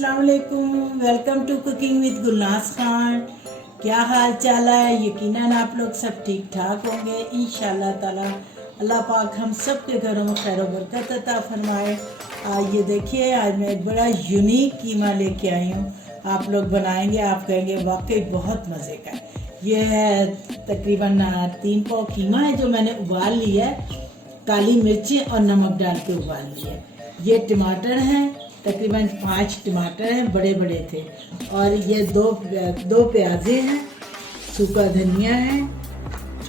अस्सलाम वालेकुम, welcome to cooking with Gulnaz Khan. क्या हाल चाल है? यकीनन आप लोग सब ठीक ठाक होंगे इंशाल्लाह ताला। अल्लाह पाक हम सब के घरों में खैर बरकत अता फरमाए। ये देखिए, आज मैं एक बड़ा यूनिक कीमा लेके आई हूँ। आप लोग बनाएंगे, आप कहेंगे वाकई बहुत मज़े का है। ये है तकरीबन 3 पाव कीमा है जो मैंने उबाल लिया है, काली मिर्ची और नमक डाल के उबाल लिया है। ये टमाटर हैं, तकरीबन 5 टमाटर हैं, बड़े बड़े थे। और ये दो प्याजे हैं, सूखा धनिया है,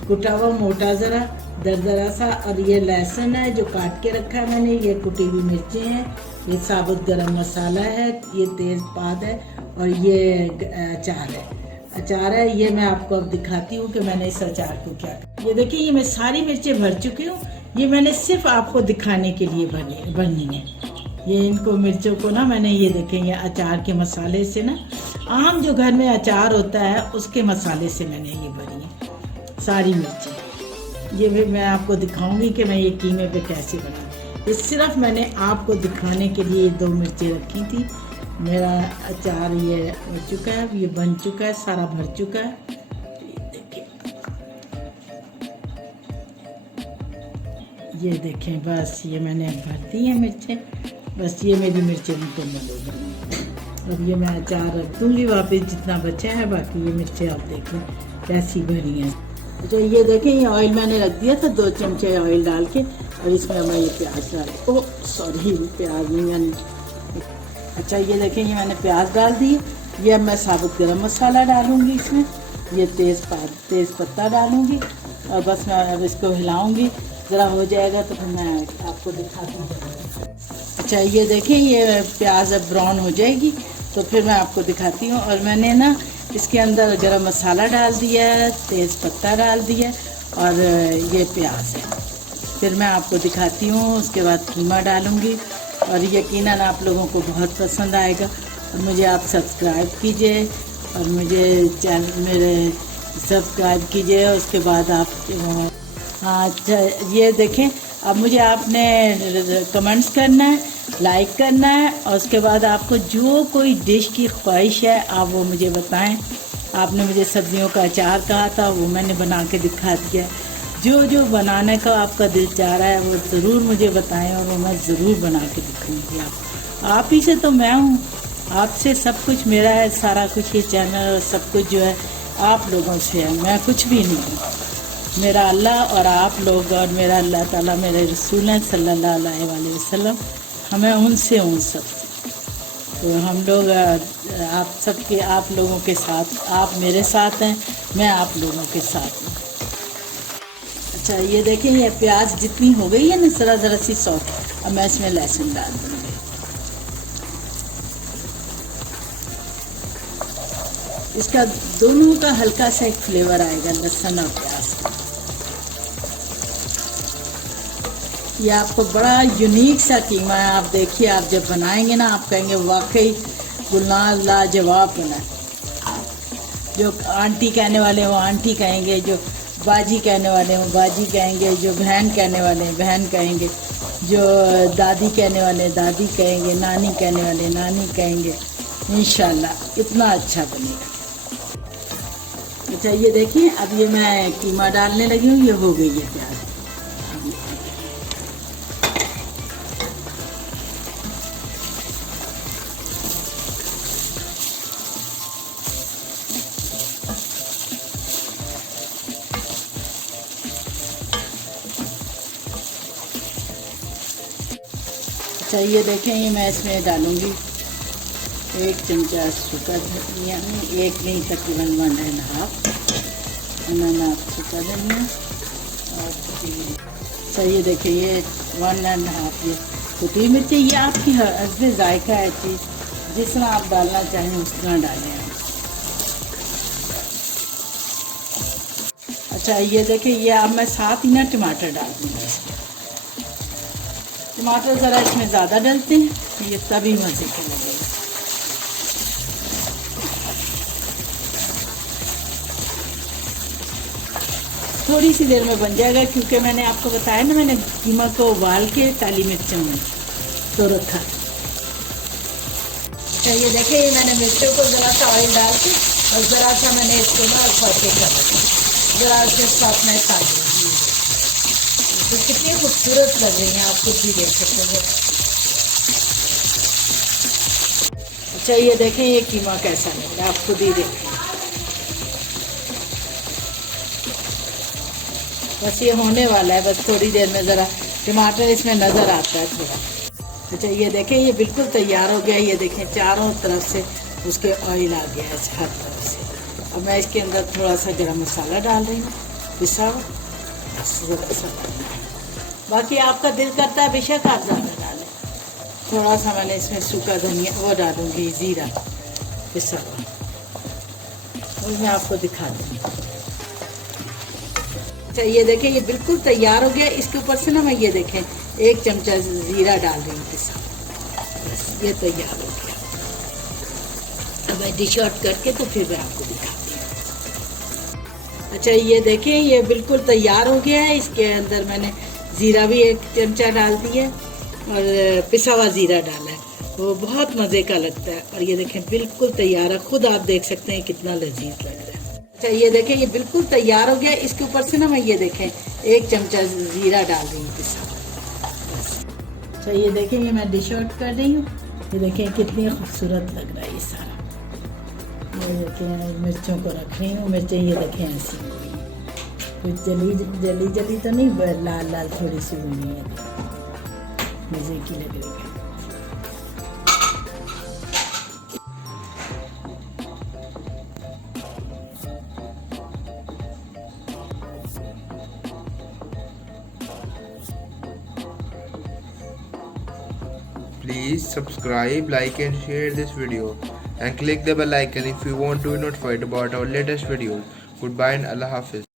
कुटा हुआ मोटा ज़रा दरदरा सा, और ये लहसुन है जो काट के रखा है मैंने, ये कुटी हुई मिर्चें हैं, ये साबुत गरम मसाला है, ये तेज़पात है, और ये अचार है। ये मैं आपको अब दिखाती हूँ कि मैंने इस अचार को क्या किया। ये देखिए, ये मैं सारी मिर्चें भर चुकी हूँ। ये मैंने सिर्फ आपको दिखाने के लिए भरनी है। ये इनको मिर्चों को ना मैंने, ये देखें, ये अचार के मसाले से ना, आम जो घर में अचार होता है उसके मसाले से मैंने ये भरी है सारी मिर्चें। ये भी मैं आपको दिखाऊंगी कि मैं ये कीमे पे कैसे बनाऊँ। ये सिर्फ मैंने आपको दिखाने के लिए 2 मिर्चें रखी थी। मेरा अचार ये हो चुका है, ये बन चुका है, सारा भर चुका है। ये देखें, बस ये मैंने भर दी है मिर्चें। बस ये मेरी मिर्चें मुकम्मल हो गई। अब ये मैं अचार रख दूँगी वापस, जितना बचा है। बाकी ये मिर्चें आप देखें कैसी भरी हैं। अच्छा, ये देखें, ये ऑयल मैंने रख दिया था 2 चमचे ऑयल डाल के, और इसमें मैं ये प्याज डाल, प्याज नहीं मैंने। अच्छा, ये देखें, ये मैंने प्याज डाल दी। ये अब मैं साबुत गरम मसाला डालूँगी इसमें, ये तेज़ पत्ता डालूँगी, और बस मैं अब इसको हिलाऊँगी। ज़रा हो जाएगा तो फिर मैं आपको दिखाती हूँ। अच्छा, ये देखिए, ये प्याज अब ब्राउन हो जाएगी तो फिर मैं आपको दिखाती हूँ। और मैंने ना इसके अंदर गरम मसाला डाल दिया है, तेज़ पत्ता डाल दिया, और ये प्याज है। फिर मैं आपको दिखाती हूँ, उसके बाद कीमा डालूँगी, और यकीनन आप लोगों को बहुत पसंद आएगा। और मुझे आप सब्सक्राइब कीजिए, और मुझे मेरे सब्सक्राइब कीजिए। उसके बाद आप हाँ, अच्छा, ये देखें, अब मुझे आपने कमेंट्स करना है, लाइक करना है, और उसके बाद आपको जो कोई डिश की ख्वाहिश है आप वो मुझे बताएं। आपने मुझे सब्जियों का अचार कहा था, वो मैंने बना के दिखा दिया। जो बनाने का आपका दिल चाह रहा है वो ज़रूर मुझे बताएं, और वो मैं ज़रूर बना के दिखाऊंगी। आप ही से तो मैं हूँ, आपसे सब कुछ मेरा है, सारा कुछ ये चैनल और सब कुछ जो है आप लोगों से है। मैं कुछ भी नहीं हूँ, मेरा अल्लाह और आप लोग, और मेरा अल्लाह ताला मेरे रसूल हैं सल्लल्लाहु अलैहि वसल्लम, हमें उनसे उन सब। तो हम लोग आप सबके, आप लोगों के साथ, आप मेरे साथ हैं, मैं आप लोगों के साथ हूँ। अच्छा, ये देखें, ये प्याज जितनी हो गई है ना, ज़रा सी सॉफ्ट, अब मैं इसमें लहसुन डाल दूँगी। इसका दोनों का हल्का सा एक फ्लेवर आएगा, लहसुन और प्याज का। ये आपको बड़ा यूनिक सा कीमा है। आप देखिए, आप जब बनाएंगे ना, आप कहेंगे वाकई गुलनाज लाजवाब बना। जो आंटी कहने वाले हो आंटी कहेंगे, जो बाजी कहने वाले हो बाजी कहेंगे, जो बहन कहने वाले हैं बहन कहेंगे, जो दादी कहने वाले दादी कहेंगे, नानी कहने वाले नानी कहेंगे। इंशाल्लाह इतना अच्छा बनेगा। अच्छा, ये देखिए, अब ये मैं कीमा डालने लगी हूँ। ये हो गई है प्याज। अच्छा, ये देखें, ये मैं इसमें डालूँगी 1 चमचा सूखा धनिया, एक नहीं तकरीबन 1.5 सूखा धनिया। और अच्छा, ये देखिए, ये 1.5 ये कुटी मिर्ची। ये आपकी हस्बे जायका है चीज़, जिस तरह आप डालना चाहें उस तरह डालें आप। अच्छा, ये देखिए, ये अब मैं साथ ही ना टमाटर डाल दूँगी इसमें। टमाटर ज़रा इसमें ज़्यादा डलते हैं, ये तभी मज़े के लगेगा। थोड़ी सी देर में बन जाएगा, क्योंकि मैंने आपको बताया ना, मैंने कीमा को उबाल के काली मिर्चों में तो रखा। ये देखिए ये मैंने मिर्चों को ज़रा सा ऑयल डाल के और ज़रा सा मैंने इसको ना सौटे कर रखा, ज़रा से सॉफ्टनेस आ जाएगी। तो कितनी खूबसूरत लग रही हैं, आप खुद भी देख सकते हो। अच्छा ये देखें ये कीमा कैसा लग रहा है, आप खुद ही देखें। बस ये होने वाला है, बस थोड़ी देर में ज़रा टमाटर इसमें नज़र आता है थोड़ा। अच्छा ये देखें ये बिल्कुल तैयार हो गया। ये देखें चारों तरफ से उसके ऑयल आ गया है हर तरफ से। अब मैं इसके अंदर थोड़ा सा गरम मसाला डाल रही हूँ पिसा हुआ, बस ज़रा सा डालना है। बाकी आपका दिल करता है बेशक आप ज़्यादा डालें। थोड़ा सा मैंने इसमें सूखा धनिया वो डालूँगी, ज़ीरा पिसा हुआ, और मैं आपको दिखा दूँगी। अच्छा ये देखें ये बिल्कुल तैयार हो गया। इसके ऊपर से ना मैं ये देखें 1 चमचा ज़ीरा डाल रही हूँ पिसा, बस ये तैयार हो गया। अब मैं डिश आउट करके तो फिर मैं आपको दिखाती हूँ। अच्छा ये देखें ये बिल्कुल तैयार हो गया है। इसके अंदर मैंने ज़ीरा भी 1 चमचा डाल दिया और पिसा हुआ ज़ीरा डाला है, वो बहुत मज़े का लगता है। और ये देखें बिल्कुल तैयार है, खुद आप देख सकते हैं कितना लजीज लग रहा है। अच्छा ये देखें ये बिल्कुल तैयार हो गया। इसके ऊपर से ना मैं ये देखें 1 चमचा ज़ीरा डाल रही हूँ पिसा, बस। अच्छा ये देखें ये मैं डिश आउट कर रही हूँ। ये देखें कितनी खूबसूरत लग रहा है ये सारा। ये देखें मिर्चों को रख रही हूँ, मिर्चें ये देखें ऐसी कुछ जली तो नहीं, लाल लाल थोड़ी सी हुई है, मज़े की लग रही है। Please subscribe, like and share this video and click the bell icon if you want to be notified about our latest videos. Goodbye and Allah Hafiz.